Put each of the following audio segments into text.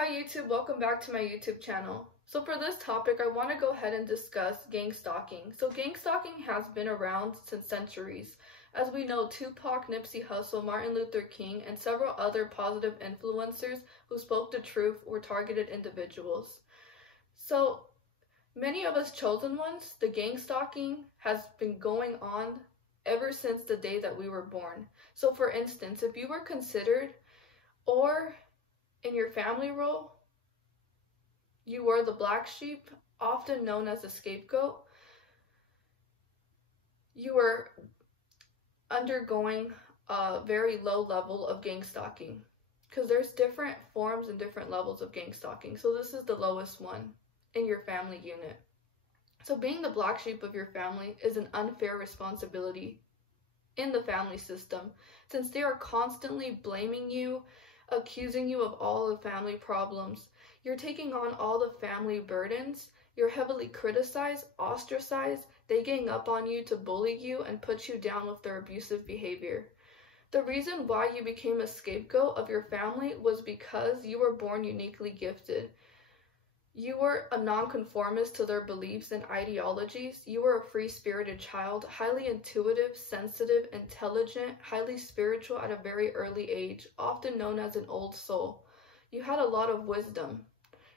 Hi YouTube, welcome back to my YouTube channel. So for this topic, I want to go ahead and discuss gang stalking. So gang stalking has been around since centuries. As we know, Tupac, Nipsey Hussle, Martin Luther King, and several other positive influencers who spoke the truth were targeted individuals. So many of us chosen ones, the gang stalking has been going on ever since the day that we were born. So for instance, if you were considered or in your family role, you were the black sheep, often known as a scapegoat, you were undergoing a very low level of gang stalking. Because there's different forms and different levels of gang stalking. So this is the lowest one in your family unit. So being the black sheep of your family is an unfair responsibility in the family system, since they are constantly blaming you, accusing you of all the family problems. You're taking on all the family burdens. You're heavily criticized, ostracized. They gang up on you to bully you and put you down with their abusive behavior. The reason why you became a scapegoat of your family was because you were born uniquely gifted. You were a nonconformist to their beliefs and ideologies. You were a free-spirited child, highly intuitive, sensitive, intelligent, highly spiritual at a very early age, often known as an old soul. You had a lot of wisdom,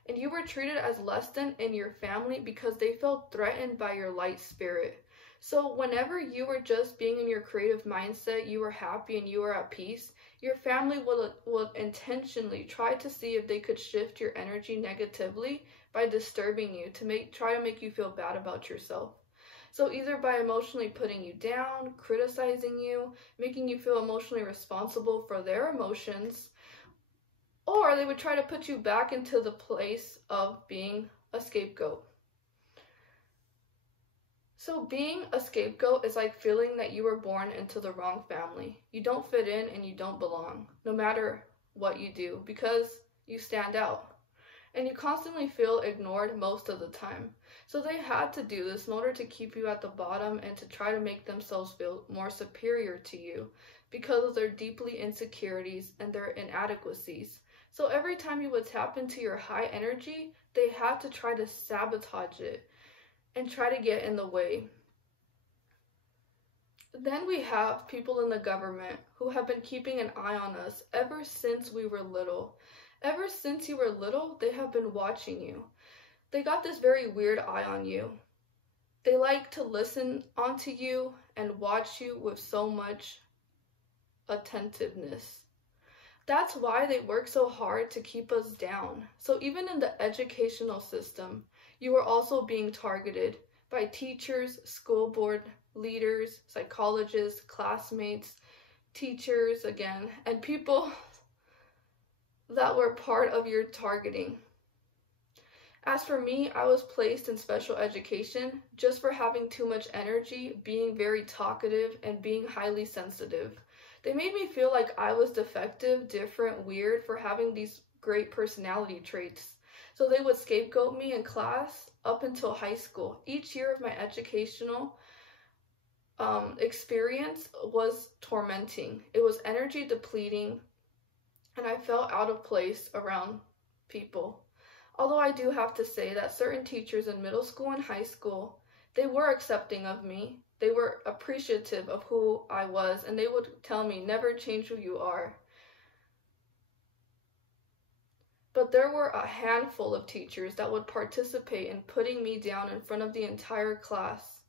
and you were treated as less than in your family because they felt threatened by your light spirit. So whenever you were just being in your creative mindset, you were happy and you were at peace, your family will intentionally try to see if they could shift your energy negatively by disturbing you to try to make you feel bad about yourself. So either by emotionally putting you down, criticizing you, making you feel emotionally responsible for their emotions, or they would try to put you back into the place of being a scapegoat. So being a scapegoat is like feeling that you were born into the wrong family. You don't fit in and you don't belong, no matter what you do, because you stand out. And you constantly feel ignored most of the time. So they had to do this in order to keep you at the bottom and to try to make themselves feel more superior to you because of their deeply insecurities and their inadequacies. So every time you would tap into your high energy, they had to try to sabotage it and try to get in the way. Then we have people in the government who have been keeping an eye on us ever since we were little. Ever since you were little, they have been watching you. They got this very weird eye on you. They like to listen onto you and watch you with so much attentiveness. That's why they work so hard to keep us down. So even in the educational system, you are also being targeted by teachers, school board leaders, psychologists, classmates, teachers again, and people that were part of your targeting. As for me, I was placed in special education just for having too much energy, being very talkative, and being highly sensitive. They made me feel like I was defective, different, weird for having these great personality traits. So they would scapegoat me in class up until high school. Each year of my educational experience was tormenting. It was energy depleting, and I felt out of place around people. Although I do have to say that certain teachers in middle school and high school, they were accepting of me. They were appreciative of who I was, and they would tell me, never change who you are. But there were a handful of teachers that would participate in putting me down in front of the entire class,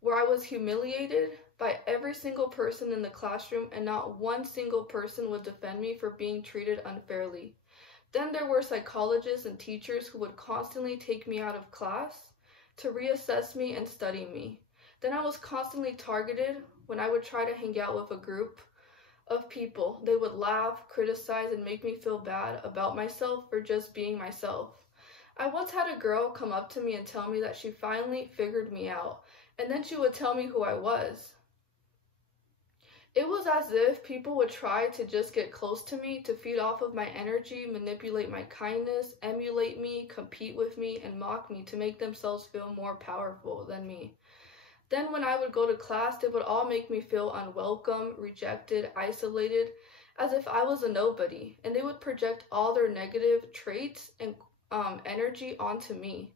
where I was humiliated by every single person in the classroom, and not one single person would defend me for being treated unfairly. Then there were psychologists and teachers who would constantly take me out of class to reassess me and study me. Then I was constantly targeted when I would try to hang out with a group of people. They would laugh, criticize, and make me feel bad about myself for just being myself. I once had a girl come up to me and tell me that she finally figured me out, and then she would tell me who I was. It was as if people would try to just get close to me to feed off of my energy, manipulate my kindness, emulate me, compete with me, and mock me to make themselves feel more powerful than me. Then when I would go to class, they would all make me feel unwelcome, rejected, isolated, as if I was a nobody, and they would project all their negative traits and energy onto me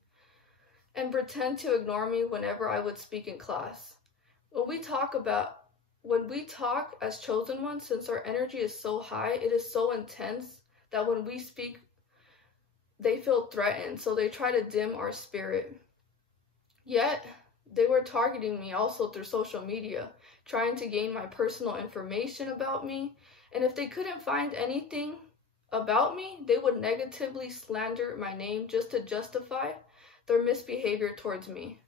and pretend to ignore me whenever I would speak in class. When we talk as chosen ones, since our energy is so high, it is so intense that when we speak, they feel threatened, so they try to dim our spirit. Yet, they were targeting me also through social media, trying to gain my personal information about me, and if they couldn't find anything about me, they would negatively slander my name just to justify their misbehavior towards me.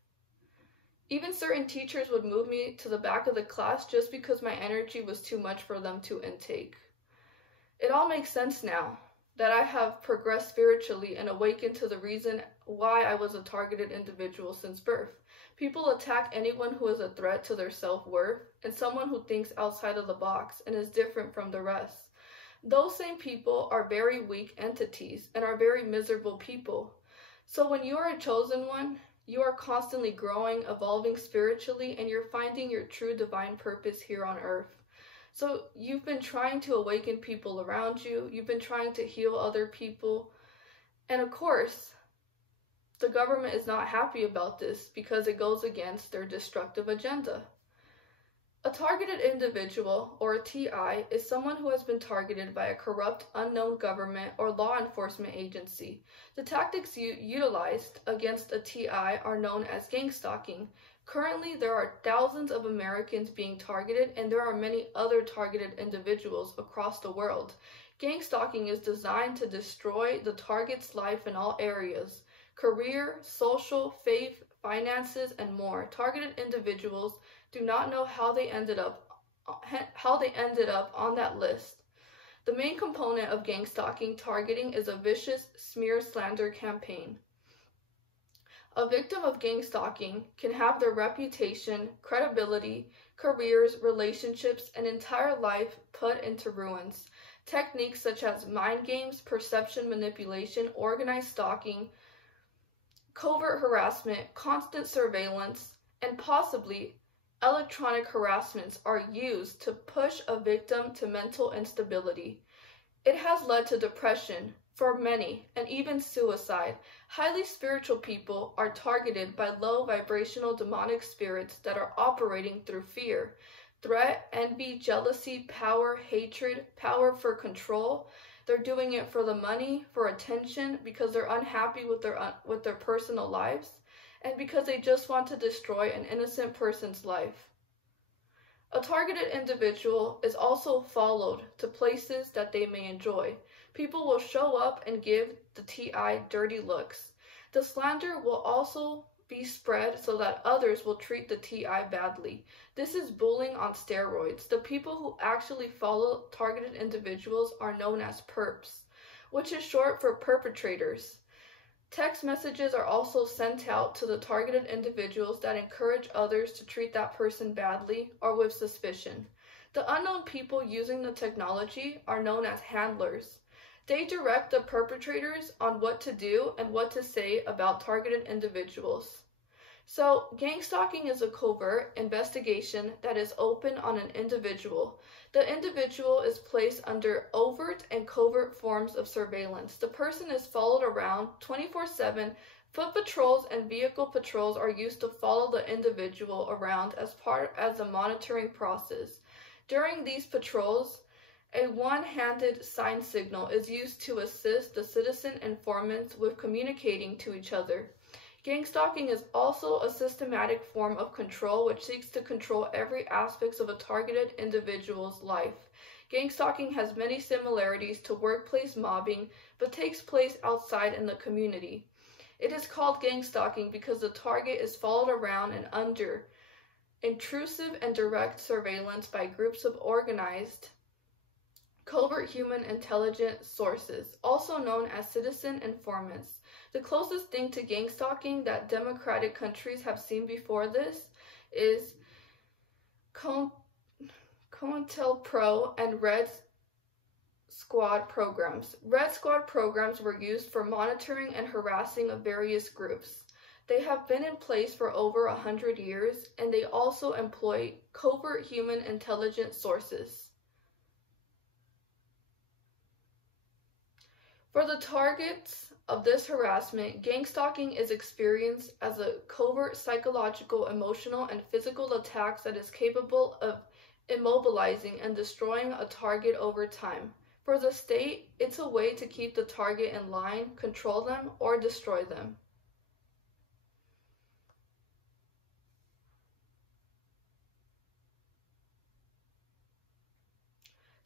Even certain teachers would move me to the back of the class just because my energy was too much for them to intake. It all makes sense now that I have progressed spiritually and awakened to the reason why I was a targeted individual since birth. People attack anyone who is a threat to their self-worth and someone who thinks outside of the box and is different from the rest. Those same people are very weak entities and are very miserable people. So when you are a chosen one, you are constantly growing, evolving spiritually, and you're finding your true divine purpose here on earth. So you've been trying to awaken people around you, you've been trying to heal other people, and of course, the government is not happy about this because it goes against their destructive agenda. A targeted individual, or a TI, is someone who has been targeted by a corrupt, unknown government or law enforcement agency. The tactics utilized against a TI are known as gangstalking. Currently, there are thousands of Americans being targeted, and there are many other targeted individuals across the world. Gangstalking is designed to destroy the target's life in all areas: career, social, faith, finances, and more. Targeted individuals do not know how they ended up on that list. The main component of gangstalking targeting is a vicious smear slander campaign. A victim of gangstalking can have their reputation, credibility, careers, relationships, and entire life put into ruins. Techniques such as mind games, perception manipulation, organized stalking, covert harassment, constant surveillance, and possibly electronic harassments are used to push a victim to mental instability. It has led to depression for many, and even suicide. Highly spiritual people are targeted by low vibrational demonic spirits that are operating through fear, threat, envy, jealousy, power, hatred, power for control. They're doing it for the money, for attention, because they're unhappy with their personal lives, and because they just want to destroy an innocent person's life. A targeted individual is also followed to places that they may enjoy. People will show up and give the TI dirty looks. The slander will also be spread so that others will treat the TI badly. This is bullying on steroids. The people who actually follow targeted individuals are known as perps, which is short for perpetrators. Text messages are also sent out to the targeted individuals that encourage others to treat that person badly or with suspicion. The unknown people using the technology are known as handlers. They direct the perpetrators on what to do and what to say about targeted individuals. So, gangstalking is a covert investigation that is open on an individual. The individual is placed under overt and covert forms of surveillance. The person is followed around 24/7. Foot patrols and vehicle patrols are used to follow the individual around as part of the monitoring process. During these patrols, a one-handed sign signal is used to assist the citizen informants with communicating to each other. Gangstalking is also a systematic form of control which seeks to control every aspect of a targeted individual's life. Gangstalking has many similarities to workplace mobbing, but takes place outside in the community. It is called gangstalking because the target is followed around and under intrusive and direct surveillance by groups of organized, covert human intelligence sources, also known as citizen informants. The closest thing to gangstalking that democratic countries have seen before this is COINTELPRO and Red Squad programs. Red Squad programs were used for monitoring and harassing of various groups. They have been in place for over 100 years, and they also employ covert human intelligence sources. For the targets of this harassment, gangstalking is experienced as a covert psychological, emotional, and physical attack that is capable of immobilizing and destroying a target over time. For the state, it's a way to keep the target in line, control them, or destroy them.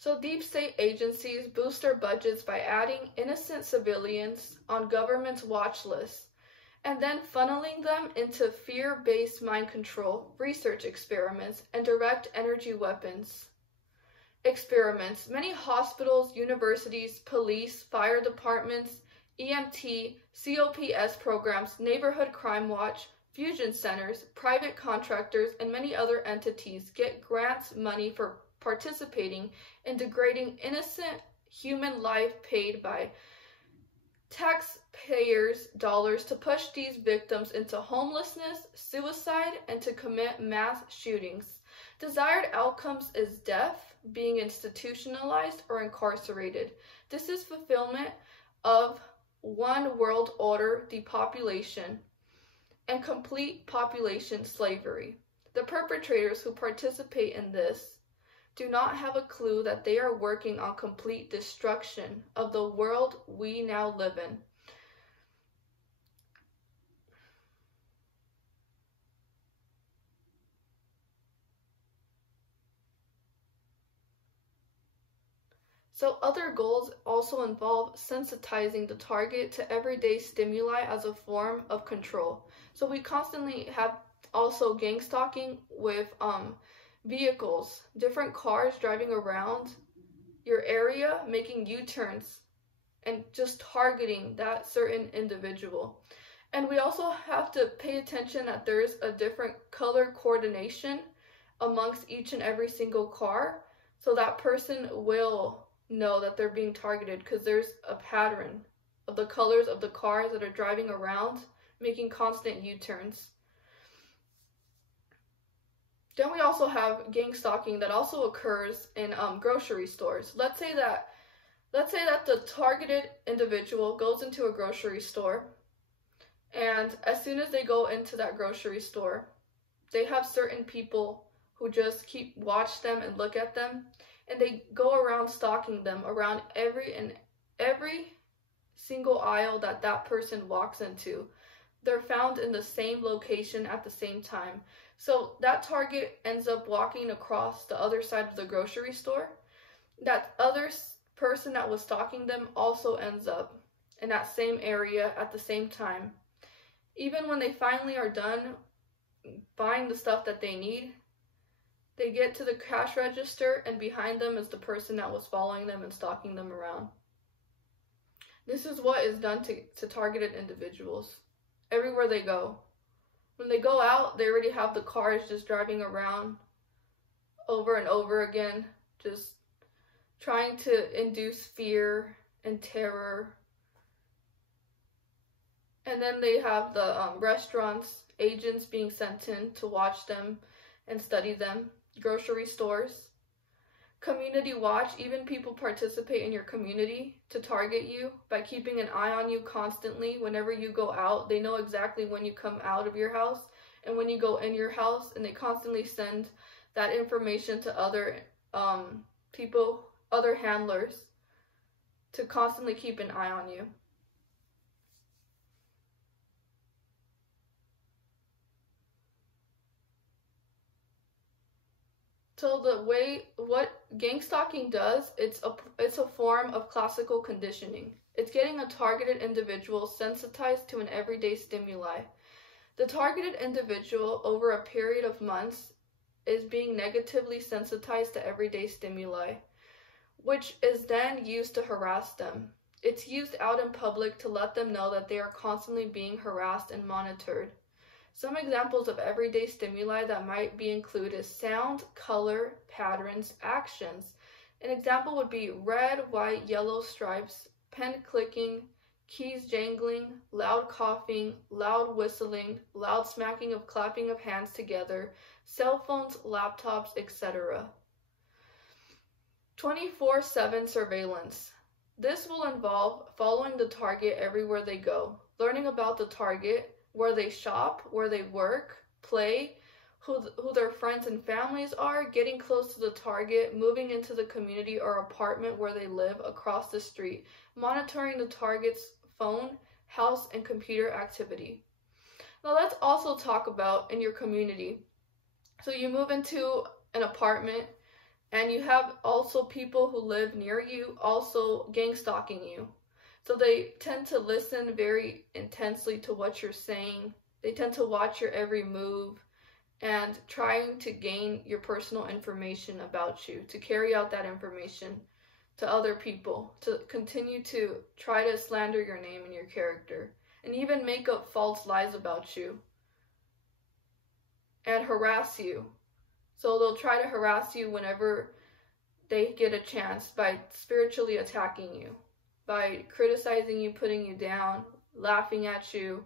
So deep state agencies boost their budgets by adding innocent civilians on government's watch lists and then funneling them into fear-based mind control, research experiments, and direct energy weapons experiments. Many hospitals, universities, police, fire departments, EMT, COPS programs, neighborhood crime watch, fusion centers, private contractors, and many other entities get grants money for participating in degrading innocent human life paid by taxpayers' dollars to push these victims into homelessness, suicide, and to commit mass shootings. Desired outcomes is death, being institutionalized, or incarcerated. This is fulfillment of one world order depopulation and complete population slavery. The perpetrators who participate in this do not have a clue that they are working on complete destruction of the world we now live in. So other goals also involve sensitizing the target to everyday stimuli as a form of control. So we constantly have also gang stalking with vehicles, different cars driving around your area, making U-turns and just targeting that certain individual. And we also have to pay attention that there's a different color coordination amongst each and every single car, so that person will know that they're being targeted because there's a pattern of the colors of the cars that are driving around, making constant U-turns. Then we also have gang stalking that also occurs in grocery stores. Let's say that the targeted individual goes into a grocery store, and as soon as they go into that grocery store, they have certain people who just watch them and look at them, and they go around stalking them around every single aisle that person walks into. They're found in the same location at the same time. So that target ends up walking across the other side of the grocery store. That other person that was stalking them also ends up in that same area at the same time. Even when they finally are done buying the stuff that they need, they get to the cash register and behind them is the person that was following them and stalking them around. This is what is done to targeted individuals everywhere they go. When they go out, they already have the cars just driving around over and over again, just trying to induce fear and terror. And then they have the restaurants, agents being sent in to watch them and study them, grocery stores, community watch. Even people participate in your community to target you by keeping an eye on you constantly. Whenever you go out, they know exactly when you come out of your house and when you go in your house, and they constantly send that information to other people, other handlers, to constantly keep an eye on you. So what gang stalking does, it's a form of classical conditioning. It's getting a targeted individual sensitized to an everyday stimuli. The targeted individual over a period of months is being negatively sensitized to everyday stimuli, which is then used to harass them. It's used out in public to let them know that they are constantly being harassed and monitored. Some examples of everyday stimuli that might be included is sound, color, patterns, actions. An example would be red, white, yellow stripes, pen clicking, keys jangling, loud coughing, loud whistling, loud smacking of clapping of hands together, cell phones, laptops, etc. 24/7 surveillance. This will involve following the target everywhere they go, learning about the target, where they shop, where they work, play, who their friends and families are, getting close to the target, moving into the community or apartment where they live across the street, monitoring the target's phone, house, and computer activity. Now let's also talk about in your community. So you move into an apartment and you have also people who live near you also gang stalking you. So they tend to listen very intensely to what you're saying. They tend to watch your every move and trying to gain your personal information about you, to carry out that information to other people, to continue to try to slander your name and your character, and even make up false lies about you and harass you. So they'll try to harass you whenever they get a chance by spiritually attacking you, by criticizing you, putting you down, laughing at you,